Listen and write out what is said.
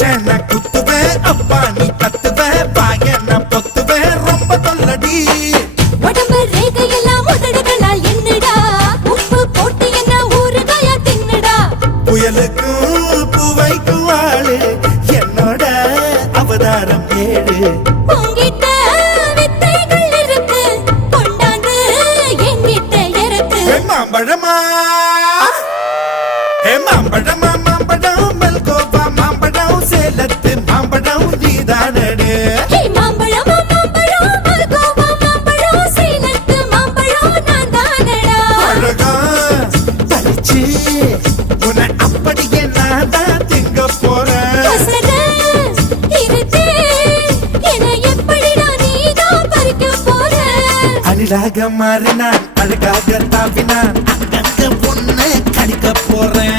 சேன குத்துவேன் அப்பா நீ கத்துவேன் பாயன பொத்துவேன் ரொம்ப தொல்லடி உடம்பு ரேகையெல்லாம் உதடுகளால் என்னடா உப்பு போட்டு என்ன ஊறுகாயா தின்னுடா புயலுக்கும் பூவைக்கும் ஆளு என்னோட அவதாரம் ஏழு உங்கிட்ட வித்தைகள் இருக்கு கொண்டாந்து எங்கிட்ட இருக்கு மாம்பழமா மாம்பழமா மாம்பழம் மல்கோவா மாம்பழம் சேலத்து மாம்பழம் நீதானடு மாம்பழம் மாம்பழம் மல்கோவா மாம்பழம் சேலத்து மாம்பழம் நான் தானடா அழகா பறிச்சு உன்னை அப்படியே நான் தான் திங்க போறேன் அழகாக மாறினான் அழகாக தாவினான் அங்க பொண்ணு கடிக்க போறேன்